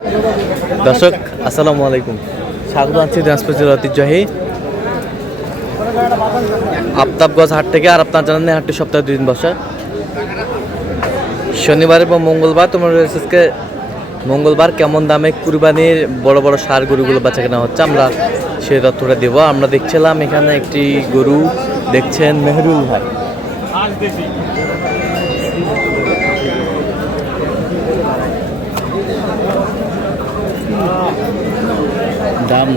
দর্শক আসসালামু আলাইকুম, স্বাগত আছি দিনাজপুর জেলার ঐতিহ্যবাহী আফতাবগঞ্জ হাট থেকে। আর আপনার জানেন হাটটি সপ্তাহে 2 দিন বসে, শনিবার এবং মঙ্গলবার। তোমরা আজকে মঙ্গলবার কেমন দামে কুরবানির বড় বড় ষাঁড় গরুগুলো বেচা কেনা হচ্ছে আমরা সেই তথ্যটা দেবো। আমরা দেখছিলাম এখানে একটি গরু, দেখছেন মেহরুল ভাই। দাম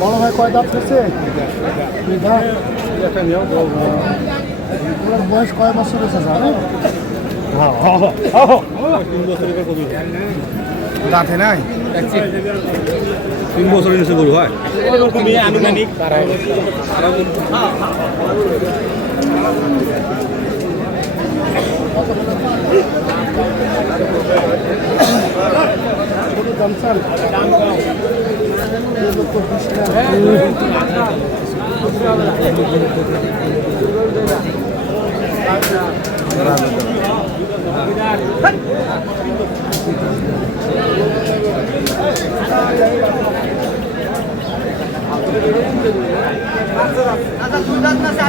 বড় ভাই কয় দাঁত হচ্ছে? বয়স কয় বছর হয়েছে জানেন? দাঁতে নাই, 3 বছরের নিচে গরু হয়। আনুমানিক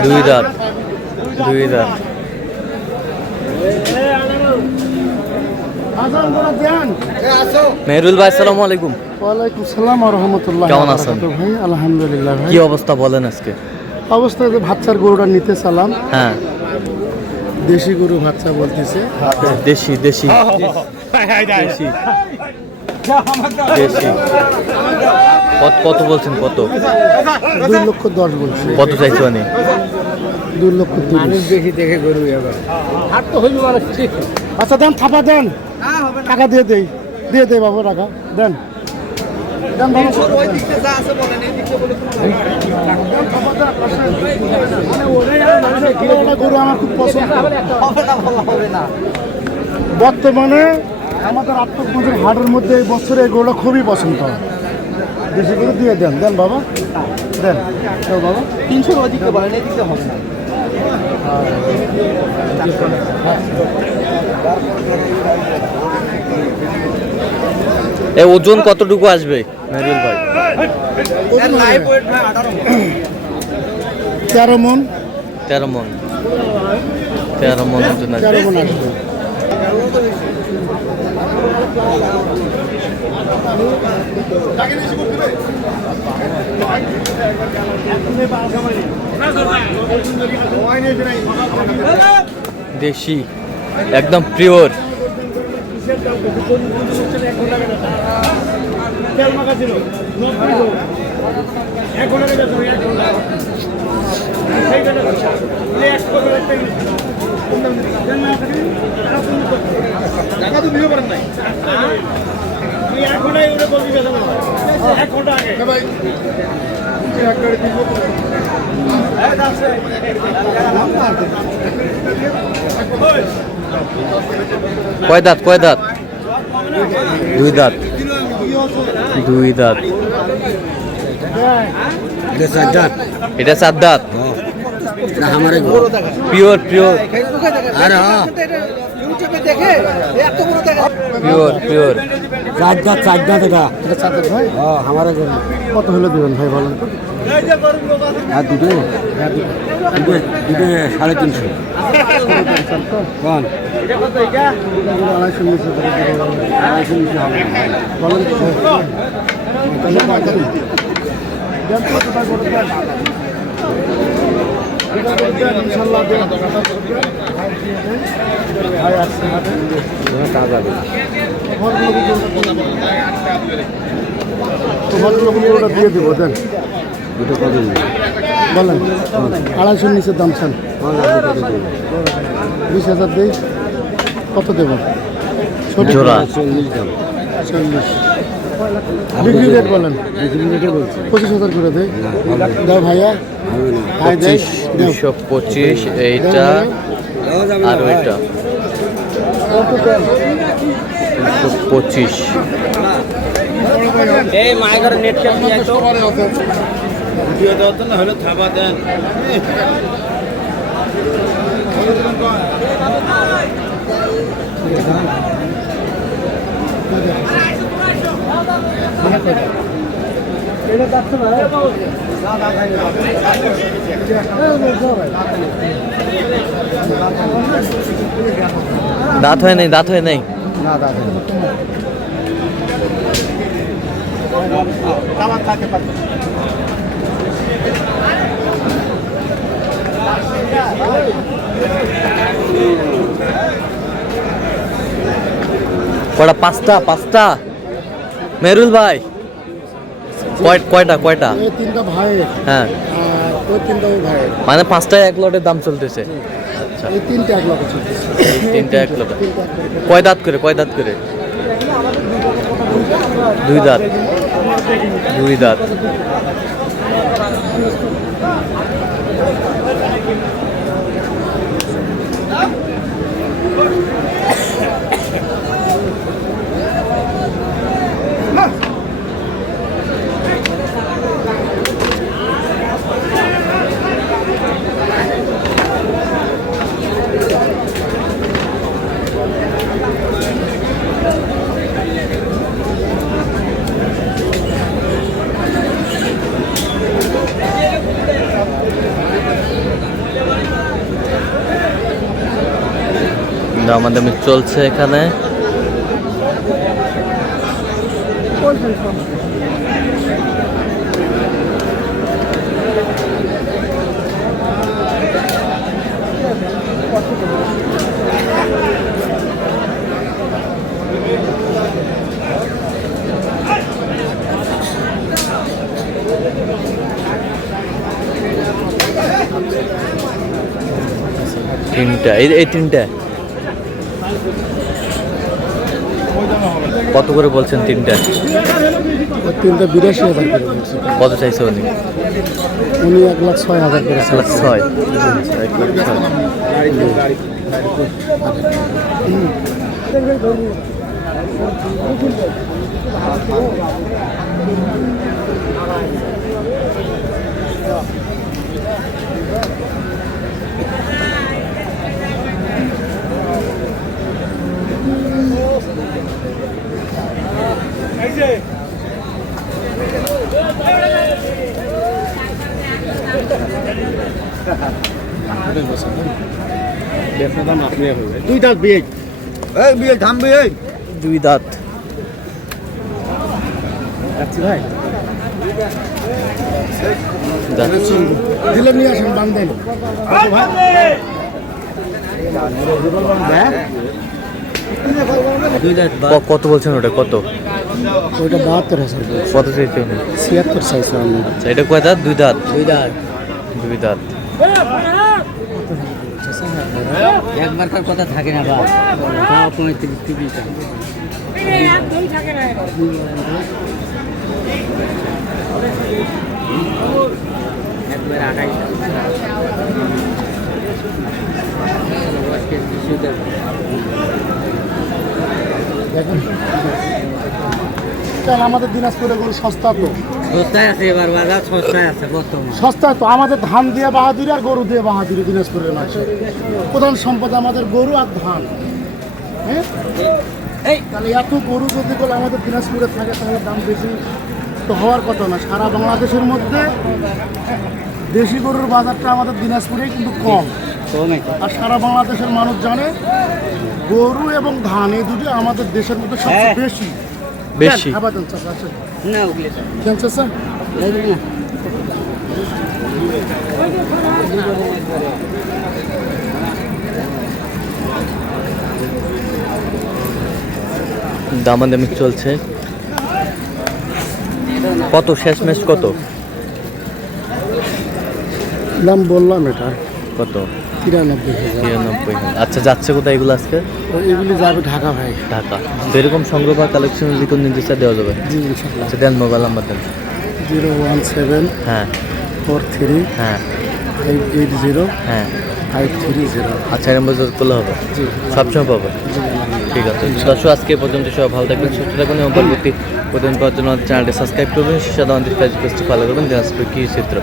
দুই দাঁত। মেহরুল ভাই আসসালামু আলাইকুম। ওয়ালাইকুম সালাম ওয়া রাহমাতুল্লাহ। কেমন আছেন ভাই? আলহামদুলিল্লাহ ভাই। কি অবস্থা বলেন আজকে? অবস্থা যে ভাতচার গরুটা নিতে চালাম। হ্যাঁ, দেশি গরু ভাতচা বলতেছে। দেশি দেশি দেশি দেশি। কত বলছেন? কত? 2,10,000 বলছে। কত চাইছো? আমি 2,30,000 বেশি দেখে গরু এবার হাট তো হইল মানে ঠিক। আচ্ছা দেন, থাপা দেন, টাকা দিয়ে দেই, বাবু টাকা দেন। গরু আমার খুব পছন্দ। বর্তমানে আমাদের আফতাবগঞ্জের হাটের মধ্যে এই বছরে এই গরুটা খুবই পছন্দ। বেশি করে দিয়ে দেন বাবা, দেন বাবা। 300 অধিক বলেন, দিতে হবে না। ওজন কতটুকু আসবে মেহরুল ভাই? 13 মণ। 13 মণ। 13 মণ ওজন আসবে। 13 মণ আসবে। দেশি একদম পিওর। কয় দাঁত? 2 দাঁত। এটা 4 দাঁত। পিওর। আরে পিওর। 4 দাঁত এটা 4 দাঁত ভাই। আমার কত হলো দিবেন ভাই বলেন তো? দুটো 350। দিয়ে দেবো, দেন। দুটো কত বলেন? 250 নিচের দাম চান? 20,000 দেই। কত দেবো? জোড়া 40। বিক্রি রেট বলেন? 25,000 করে দেয়। দাও ভাইয়া। 225। এইটা আর ওইটা 225। এই মায়ের নেট ক্যাপ দিয়ে তো ভিডিও দেওয়ার জন্য হলে থাবা দেন দাঁত হয় নাই, দাঁত হয় নাই। না দাদা কয়টা? পাঁচটা। মেহরুল ভাই কয়টা? এই তিনটা ভাইয়ের হ্যাঁ, আর ওই তিনটা ওই ভাইয়ের, মানে পাঁচটায় এক লটের দাম চলতেছে। আচ্ছা, এই তিনটা এক লক্ষ চলতেছে। তিনটা এক লটে। তিনটা এক লক্ষ। কয় দাঁত করে? দুই দাঁত। দামাদামি চলছে এখানে। তিনটা, এই তিনটা কত করে বলছেন? তিনটা ওই তিনটা 82,000 করে বলছে। কত চাইছে উনি? উনি 1,06,000 করে 1,06,000। আচ্ছা, 1,06,000। দুই দাঁত বিয়ে এই বিয়ে থামবে এই দুই দাঁত। ভাই যাচ্ছে। দিলে নিয়ে আসেন বান্ধেন। কত বলছেন ওটা? কত? ওইটা 72,000 করে। কত চাইছে উনি? 76 চাইছিলাম আমি। আচ্ছা, এটা কয় দাঁত? দুই দাঁত। একবার কথা থাকে না বা 35-30 একবার 28 আমাদের দিনাজপুরে গরু সস্তা তো, সস্তায় আছে, এবার বাজার সস্তায় আছে বর্তমান। সস্তায় তো। আমাদের ধান দিয়ে বাহাদুরি আর গরু দিয়ে বাহাদুরি দিনাজপুরের মানুষের প্রধান সম্পদ আমাদের গরু আর ধান। হ্যাঁ, তাহলে এত গরু যদি বলে আমাদের দিনাজপুরে থাকে তাহলে দাম বেশি তো হওয়ার কথা না। সারা বাংলাদেশের মধ্যে দেশি গরুর বাজারটা আমাদের দিনাজপুরেই কিন্তু কম। আর সারা বাংলাদেশের মানুষ জানে গরু এবং ধান এই দুটো আমাদের দেশের মধ্যে সবচেয়ে বেশি। আবার দেন চাচা, আচ্ছা। না ওগুলো দেন চাচা। না দামাদামি চলছে। কত শেষমেশ? কত দাম বললাম এটা কত? 93,000। 93। আচ্ছা, যাচ্ছে কোথায় এগুলো আজকে? এগুলি যাবে ঢাকা ভাই। ঢাকা। তো এরকম সংগ্রহ বা কালেকশন যদি কোনো নির্দিষ্ট দেওয়া যাবে? জি ইনশাল্লাহ। আচ্ছা, দেন মোবাইল নাম্বার দেন। 017 হ্যাঁ 43 হ্যাঁ 580 হ্যাঁ। 530। আচ্ছা, এর মধ্যে করলে হবে? জি সবসময় পাবে। জি। ঠিক আছে দর্শক আজকে এ পর্যন্ত সবাই ভালো থাকবেন সুস্থ থাকবেন এবং পরবর্তী প্রতিদিন পাওয়ার জন্য চ্যানেলটি সাবস্ক্রাইব করবেন সাধারণ ফেসবুক পেজটি ফলো করবেন দিনাজপুর কৃষি চিত্র।